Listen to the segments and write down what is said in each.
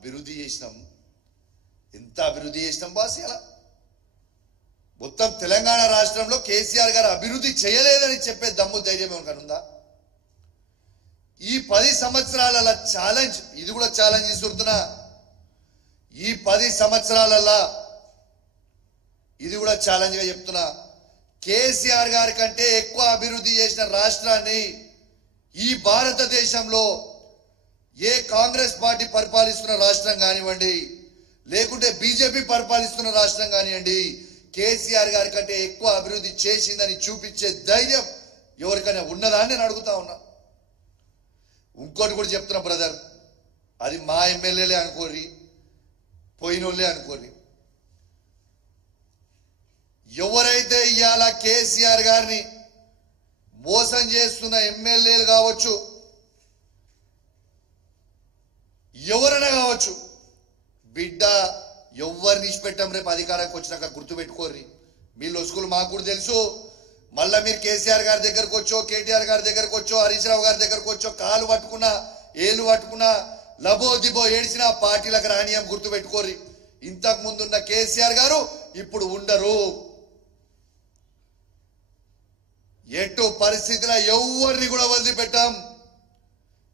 అభివృద్ధి చేసినాం. ఎంత అభివృద్ధి చేసినాం బాస్. ఇలా మొత్తం తెలంగాణ రాష్ట్రంలో కేసీఆర్ గారు అభివృద్ధి చేయలేదని చెప్పే దమ్ము ధైర్యం ఏమనుకని ఉందా? ఈ 10 సంవత్సరాల ఛాలెంజ్, ఇది కూడా ఛాలెంజ్ ఇస్తున్నా. ఈ 10 సంవత్సరాల ఇది కూడా ఛాలెంజ్ గా చెప్తున్నా. కేసీఆర్ గారి కంటే ఎక్కువ అభివృద్ధి చేసిన రాష్ట్రాన్ని ఈ భారతదేశంలో ఏ కాంగ్రెస్ పార్టీ పరిపాలిస్తున్న రాష్ట్రం కానివ్వండి, లేకుంటే బీజేపీ పరిపాలిస్తున్న రాష్ట్రం కానివ్వండి, కేసీఆర్ గారి కంటే ఎక్కువ అభివృద్ధి చేసిందని చూపించే ధైర్యం ఎవరికైనా ఉన్నదా అని నేను అడుగుతా ఉన్నా. ఇంకోటి కూడా చెప్తున్నా బ్రదర్, అది మా ఎమ్మెల్యేలే అనుకోరి, పోయినోళ్ళే అనుకోరి. ఎవరైతే ఇవాళ కేసీఆర్ గారిని మోసం చేస్తున్న ఎమ్మెల్యేలు కావచ్చు, ఎవరైనా కావచ్చు, బిడ్డ ఎవరిని ఇచ్చిపెట్టాం. రేపు అధికారానికి వచ్చినాక గుర్తుపెట్టుకోర్రి. మీ లొసుకులు మాకు కూడా తెలుసు. మళ్ళా మీరు కేసీఆర్ గారి దగ్గరకు వచ్చో, కేటీఆర్ గారి దగ్గరకు వచ్చో, హరీష్ రావు గారి దగ్గరకు వచ్చో, కాలు పట్టుకున్నా, ఏళ్ళు పట్టుకున్నా, లబో దిబో ఏడిచిన పార్టీలకు రానియం గుర్తుపెట్టుకోర్రి. ఇంతకు ముందున్న కేసీఆర్ గారు ఇప్పుడు ఉండరు. ఎటు పరిస్థితిలో ఎవరిని కూడా వదిలిపెట్టాం.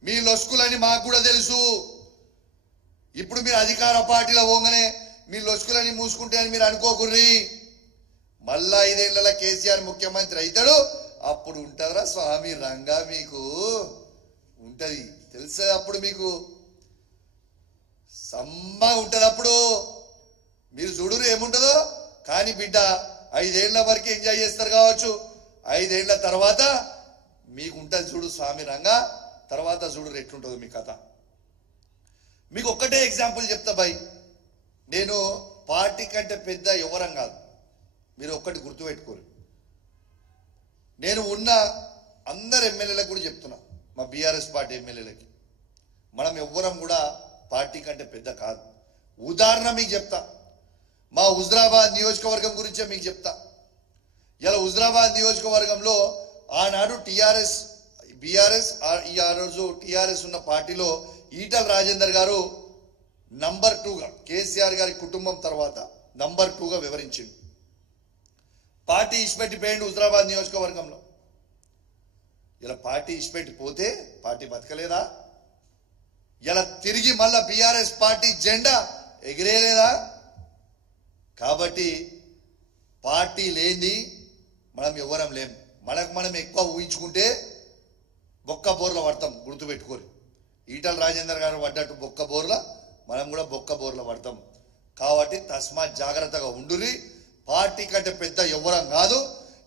మీ లొసుకులని మాకు కూడా తెలుసు. ఇప్పుడు మీరు అధికార పార్టీలో పోగానే మీ లొసుకులని మూసుకుంటే అని మీరు అనుకోకుర్రి. మళ్ళా 5 ఏళ్ల కేసీఆర్ ముఖ్యమంత్రి అవుతాడు, అప్పుడు ఉంటుందిరా స్వామి రంగా, మీకు ఉంటది తెలుసా? అప్పుడు మీకు సమ్మ ఉంటది. అప్పుడు మీరు చూడురు ఏముంటుందో. కానీ బిడ్డ 5 ఏళ్ల వరకు ఎంజాయ్ చేస్తారు కావచ్చు, 5 ఏళ్ల తర్వాత మీకు ఉంటుంది చూడు స్వామి రంగా. తర్వాత చూడు ఎట్లుంటుందో మీ కథ. మీకు ఒక్కటే ఎగ్జాంపుల్ చెప్తా బాయ్. నేను పార్టీ కంటే పెద్ద ఎవరం కాదు, మీరు ఒక్కటి గుర్తుపెట్టుకోరు. నేను ఉన్న అందరు ఎమ్మెల్యేలకు కూడా చెప్తున్నా, మా బీఆర్ఎస్ పార్టీ ఎమ్మెల్యేలకి, మనం ఎవ్వరం కూడా పార్టీ కంటే పెద్ద కాదు. ఉదాహరణ మీకు చెప్తా, మా హుజరాబాద్ నియోజకవర్గం గురించే మీకు చెప్తా. ఇలా హుజరాబాద్ నియోజకవర్గంలో ఆనాడు టీఆర్ఎస్, బీఆర్ఎస్, ఆ రోజు టీఆర్ఎస్ ఉన్న పార్టీలో ఈటల రాజేందర్ గారు నంబర్ 2గా, కేసీఆర్ గారి కుటుంబం తర్వాత నంబర్ 2గా వివరించింది. పార్టీ ఇష్పెట్టి పోయిండు హుజరాబాద్ నియోజకవర్గంలో. ఇలా పార్టీ ఇష్పెట్టి పోతే పార్టీ బతకలేదా? ఇలా తిరిగి మళ్ళా బీఆర్ఎస్ పార్టీ జెండా ఎగిరేలేదా? కాబట్టి పార్టీ లేని మనం ఎవరం లేం. మనకు మనం ఎక్కువ ఊహించుకుంటే బొక్క బోర్ల పడతాం, గుర్తుపెట్టుకోరు. ఈటల రాజేందర్ గారు పడ్డట్టు బొక్క బోర్ల మనం కూడా బొక్క బోర్ల పడతాం. కాబట్టి తస్మాత్ జాగ్రత్తగా ఉండురి. పార్టీ కంటే పెద్ద ఎవరం కాదు.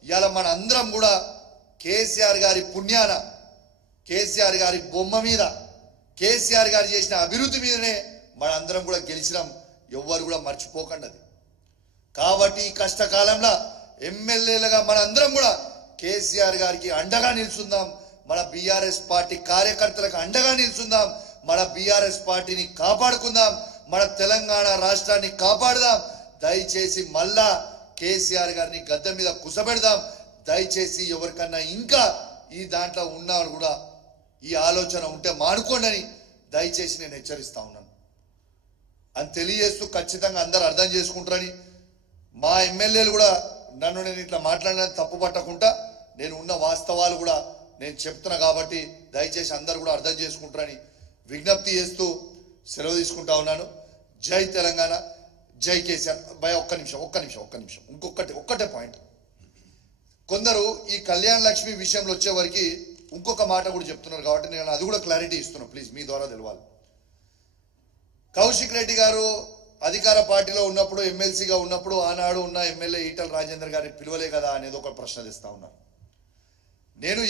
ఇవాళ మన అందరం కూడా కేసీఆర్ గారి పుణ్యాన, కేసీఆర్ గారి బొమ్మ మీద, కేసీఆర్ గారు చేసిన అభివృద్ధి మీదనే మన అందరం కూడా గెలిచినాం. ఎవ్వరు కూడా మర్చిపోకండి. కాబట్టి ఈ కష్టకాలంలో ఎమ్మెల్యేలుగా మన అందరం కూడా కేసీఆర్ గారికి అండగా నిల్చుందాం. మన బీఆర్ఎస్ పార్టీ కార్యకర్తలకు అండగా నిల్చుందాం. మన బీఆర్ఎస్ పార్టీని కాపాడుకుందాం. మన తెలంగాణ రాష్ట్రాన్ని కాపాడుదాం. దయచేసి మళ్ళా కేసీఆర్ గారిని గద్దె మీద కుసబెడదాం. దయచేసి ఎవరికన్నా ఇంకా ఈ దాంట్లో ఉన్నవాళ్ళు కూడా ఈ ఆలోచన ఉంటే మానుకోండి దయచేసి నేను హెచ్చరిస్తా ఉన్నాను అని తెలియజేస్తూ, ఖచ్చితంగా అందరూ అర్థం చేసుకుంటారని, మా ఎమ్మెల్యేలు కూడా నన్ను నేను ఇట్లా మాట్లాడిన తప్పు పట్టకుండా నేను ఉన్న వాస్తవాలు కూడా నేను చెప్తున్నా. కాబట్టి దయచేసి అందరూ కూడా అర్థం చేసుకుంటారని విజ్ఞప్తి చేస్తూ సెలవు తీసుకుంటా ఉన్నాను. జై తెలంగాణ, జై కేసీఆర్. భయ ఒక్క నిమిషం ఒక్కటే పాయింట్. కొందరు ఈ కళ్యాణ్ లక్ష్మి విషయంలో వచ్చేవరకు ఇంకొక మాట కూడా చెప్తున్నారు. కాబట్టి నేను అది కూడా క్లారిటీ ఇస్తున్నాను, ప్లీజ్ మీ ద్వారా తెలవాలి. కౌశిక్ రెడ్డి గారు అధికార పార్టీలో ఉన్నప్పుడు, ఎమ్మెల్సీగా ఉన్నప్పుడు, ఆనాడు ఉన్న ఎమ్మెల్యే ఈటల రాజేందర్ గారిని పిలవలే కదా అనేది ఒక ప్రశ్న తెస్తా ఉన్నారు. నేను